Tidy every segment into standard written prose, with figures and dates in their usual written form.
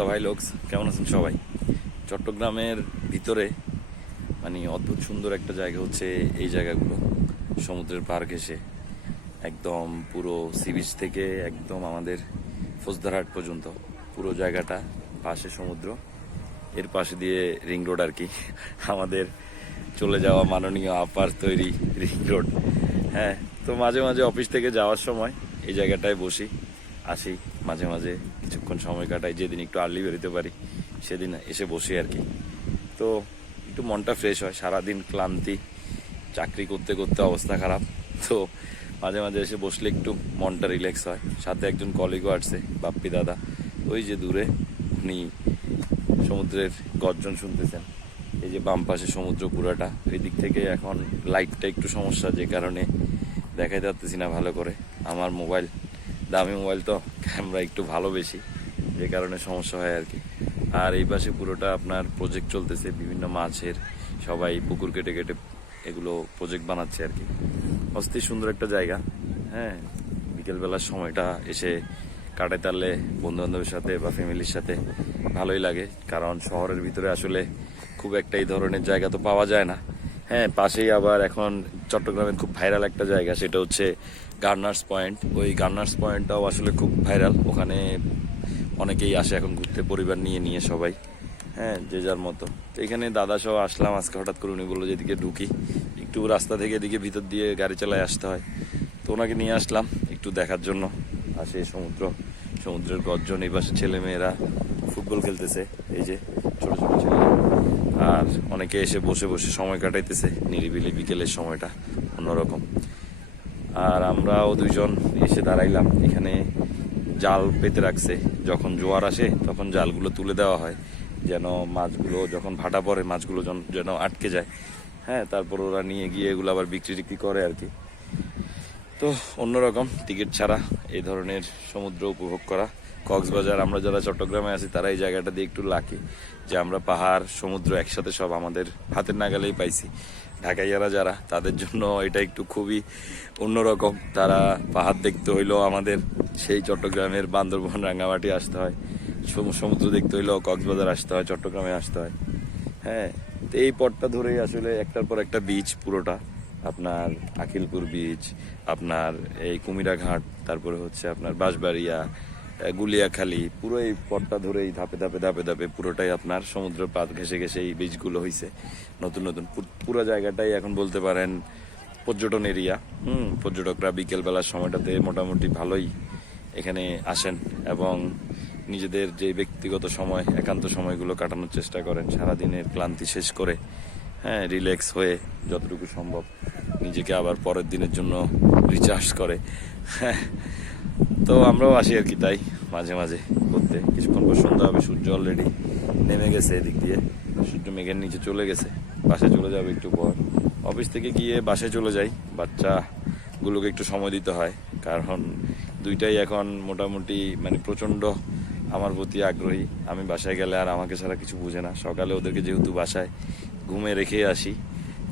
তো ভাই লোকস কেমন আছেন সবাই? চট্টগ্রামের ভিতরে মানে অদ্ভুত সুন্দর একটা জায়গা হচ্ছে এই জায়গাগুলো। সমুদ্রের পাড় ঘেঁষে একদম পুরো সি বিচ থেকে একদম আমাদের ফৌজদারহাট পর্যন্ত পুরো জায়গাটা, পাশে সমুদ্র, এর পাশে দিয়ে রিং রোড আর কি। আমাদের চলে যাওয়া মাননীয় আপার তৈরি রিং রোড। হ্যাঁ, তো মাঝে মাঝে অফিস থেকে যাওয়ার সময় এই জায়গাটায় বসি, আসি, মাঝে মাঝে কিছুক্ষণ সময় কাটাই। যেদিন একটু আর্লি বেরোতে পারি সেদিন এসে বসি আর কি। তো একটু মনটা ফ্রেশ হয়, সারাদিন ক্লান্তি, চাকরি করতে করতে অবস্থা খারাপ। তো মাঝে মাঝে এসে বসলে একটু মনটা রিল্যাক্স হয়। সাথে একজন কলিগও আসছে, বাপ্পি দাদা, ওই যে দূরে, উনি সমুদ্রের গর্জন শুনতেছেন। এই যে বাম পাশে সমুদ্র পুরাটা, এই দিক থেকে এখন লাইটটা একটু সমস্যা, যে কারণে দেখাইতে পারতেছি না ভালো করে। আমার মোবাইল দামি মোবাইল, তো ক্যামেরা একটু ভালো বেশি, যে কারণে সমস্যা হয় আর কি। আর এই পাশে পুরোটা আপনার প্রজেক্ট চলতেছে, বিভিন্ন মাছের, সবাই পুকুর কেটে কেটে এগুলো প্রজেক্ট বানাচ্ছে আর কি। অস্থির সুন্দর একটা জায়গা। হ্যাঁ, বিকেলবেলার সময়টা এসে কাটাইতে পারলে বন্ধু বান্ধবের সাথে বা ফ্যামিলির সাথে ভালোই লাগে, কারণ শহরের ভিতরে আসলে খুব একটা এই ধরনের জায়গা তো পাওয়া যায় না। হ্যাঁ, পাশেই আবার এখন চট্টগ্রামের খুব ভাইরাল একটা জায়গা, সেটা হচ্ছে গার্নার্স পয়েন্ট। ওই গার্নার্স পয়েন্টটাও আসলে খুব ভাইরাল, ওখানে অনেকেই আসে এখন ঘুরতে, পরিবার নিয়ে নিয়ে সবাই। হ্যাঁ, যে যার মতো। তো এখানে দাদা সহ আসলাম আজকে, হঠাৎ করে উনি বললো যে এদিকে ঢুকি, একটু রাস্তা থেকে এদিকে ভিতর দিয়ে গাড়ি চালায় আসতে হয়, তো ওনাকে নিয়ে আসলাম একটু দেখার জন্য। আসে সমুদ্রের গর্জন, এই পাশে ছেলেমেয়েরা ফুটবল খেলতেছে, এই যে ছোট ছোট ছেলে, আর অনেকে এসে বসে বসে সময় কাটাইতেছে, নিরিবিলি বিকেলের সময়টা অন্যরকম। আর আমরাও দুইজন এসে দাঁড়াইলাম এখানে। জাল পেতে রাখছে, যখন জোয়ার আসে তখন জালগুলো তুলে দেওয়া হয়, যেন মাছগুলো যখন ভাটা পড়ে মাছগুলো যেন আটকে যায়। হ্যাঁ, তারপর ওরা নিয়ে গিয়ে এগুলো আবার বিক্রি টিক্রি করে আর কি। তো অন্যরকম, টিকিট ছাড়া এই ধরনের সমুদ্র উপভোগ করা। কক্সবাজার, আমরা যারা চট্টগ্রামে আছি তারা এই জায়গাটা দিয়ে একটু লাকি, যে আমরা পাহাড় সমুদ্র একসাথে সব আমাদের হাতের নাগালেই পাইছি। ঢাকাইয়ারা যারা, তাদের জন্য এটা একটু খুবই অন্যরকম। তারা পাহাড় দেখতে হইলেও আমাদের সেই চট্টগ্রামের বান্দরবন, রাঙ্গামাটি আসতে হয়। সমুদ্র দেখতে হইলেও কক্সবাজার আসতে হয়, চট্টগ্রামে আসতে হয়। হ্যাঁ, তো এই পথটা ধরেই আসলে একটার পর একটা বিচ, পুরোটা আপনার আখিলপুর বিচ, আপনার এই কুমিরা ঘাট, তারপরে হচ্ছে আপনার বাঁশবাড়িয়া, গুলিয়াখালী, পুরো এই পথটা ধরেই ধাপে ধাপে ধাপে ধাপে পুরোটাই আপনার সমুদ্র পাত ঘেঁষে ঘেঁষে এই বিচগুলো হয়েছে। নতুন নতুন পুরো জায়গাটাই এখন বলতে পারেন পর্যটন এরিয়া। পর্যটকরা বিকেলবেলার সময়টাতে মোটামুটি ভালোই এখানে আসেন এবং নিজেদের যে ব্যক্তিগত সময়, একান্ত সময়গুলো কাটানোর চেষ্টা করেন, সারাদিনের ক্লান্তি শেষ করে। হ্যাঁ, রিল্যাক্স হয়ে যতটুকু সম্ভব নিজেকে আবার পরের দিনের জন্য রিচার্জ করে। হ্যাঁ, তো আমরাও আসি আর কি তাই মাঝে মাঝে করতে। কিছুক্ষণ পর সন্ধ্যা হবে, সূর্য অলরেডি নেমে গেছে এদিক দিয়ে, সূর্য মেঘের নিচে চলে গেছে। বাসায় চলে যাবে একটু পর, অফিস থেকে গিয়ে বাসায় চলে যাই। বাচ্চাগুলোকে একটু সময় দিতে হয়, কারণ দুইটাই এখন মোটামুটি মানে প্রচণ্ড আমার প্রতি আগ্রহী। আমি বাসায় গেলে আর আমাকে ছাড়া কিছু বুঝে না। সকালে ওদেরকে যেহেতু বাসায় ঘুমে রেখে আসি,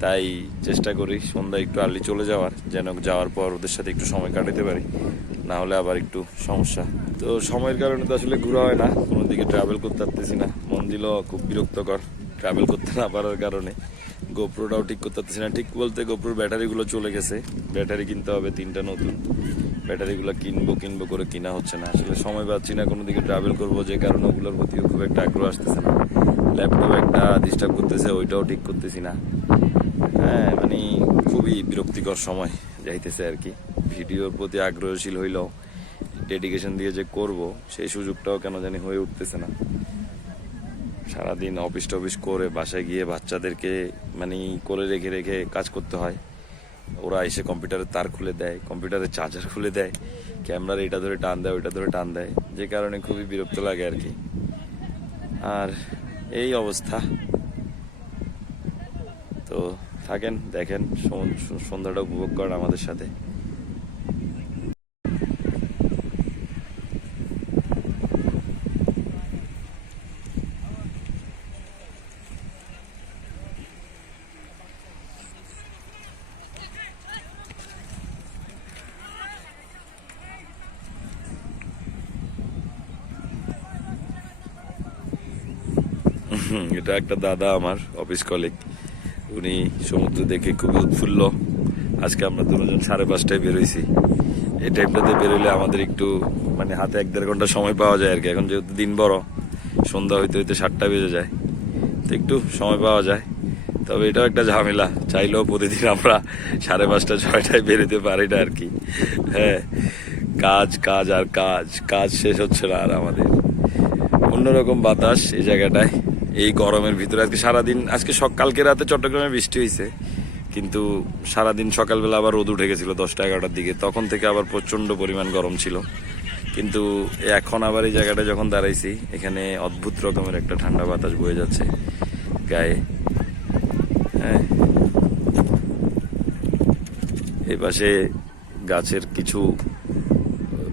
তাই চেষ্টা করি সন্ধ্যায় একটু আর্লি চলে যাওয়ার, যেন যাওয়ার পর ওদের সাথে একটু সময় কাটাতে পারি, না হলে আবার একটু সমস্যা। তো সময়ের কারণে তো আসলে ঘোরা হয় না, কোনো দিকে ট্রাভেল করতে পারতেছি না। মন দিল খুব বিরক্তকর ট্রাভেল করতে না পারার কারণে। গোপ্রোটাও ঠিক করতে পারতেছি না, ঠিক বলতে গোপ্রোর ব্যাটারিগুলো চলে গেছে, ব্যাটারি কিনতে হবে 3টা নতুন। ব্যাটারিগুলো কিনবো করে কিনা হচ্ছে না, আসলে সময় পাচ্ছি না কোনো দিকে ট্রাভেল করবো, যে কারণে ওগুলোর প্রতিও খুব একটা আগ্রহ আসতেছে না। ল্যাপটপ একটা ডিস্টার্ব করতেছে, ওইটাও ঠিক করতেছি না। হ্যাঁ, মানে খুবই বিরক্তিকর সময় যাইতেছে আর কি। ভিডিওর প্রতি আগ্রহশীল হইলেও ডেডিকেশন দিয়ে যে করব, সেই সুযোগটাও কেন জানি হয়ে উঠতেছে না। সারাদিন অফিস টফিস করে বাসায় গিয়ে বাচ্চাদেরকে মানে করে রেখে রেখে কাজ করতে হয়। ওরা এসে কম্পিউটারের তার খুলে দেয়, কম্পিউটারের চার্জার খুলে দেয়, ক্যামেরার এটা ধরে টান দেয়, ওইটা ধরে টান দেয়, যে কারণে খুবই বিরক্ত লাগে আর কি। আর এই অবস্থা। তো থাকেন, দেখেন, সন্ধ্যাটা উপভোগ করেন আমাদের সাথে। এটা একটা দাদা আমার অফিস কলিগ, উনি সমুদ্র দেখে খুবই উৎফুল্ল। আজকে আমরা দুজন 5:30টায় বেরোইছি। এই টাইমটাতে বেরোলে আমাদের একটু মানে হাতে 1-1.5 ঘন্টা সময় পাওয়া যায় আর কি। এখন যেহেতু দিন বড়, সন্ধ্যা হইতে হইতে 7টা বেজে যায়, তো একটু সময় পাওয়া যায়। তবে এটাও একটা ঝামেলা, চাইলেও প্রতিদিন আমরা 5:30-6টায় বেরোতে পারি না আর কি। হ্যাঁ, কাজ কাজ আর কাজ, কাজ শেষ হচ্ছে না আর আমাদের। অন্যরকম বাতাস এই জায়গাটায়, এই গরমের ভিতরে। আজকে সারাদিন, কালকে রাতে চট্টগ্রামে বৃষ্টি হয়েছে, কিন্তু সারাদিন সকালবেলা আবার রোদ উঠে গেছিল 10টা-11টার দিকে, তখন থেকে আবার প্রচণ্ড পরিমাণ গরম ছিল। কিন্তু এখন আবার এই জায়গাটা যখন দাঁড়াইছি, এখানে অদ্ভুত রকমের একটা ঠান্ডা বাতাস বয়ে যাচ্ছে গায়ে। হ্যাঁ, এই পাশে গাছের কিছু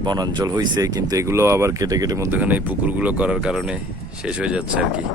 বনাঞ্চল হয়েছে, কিন্তু এগুলো আবার কেটে কেটে মধ্যখানে এই পুকুরগুলো করার কারণে শেষ হয়ে যাচ্ছে আর কি।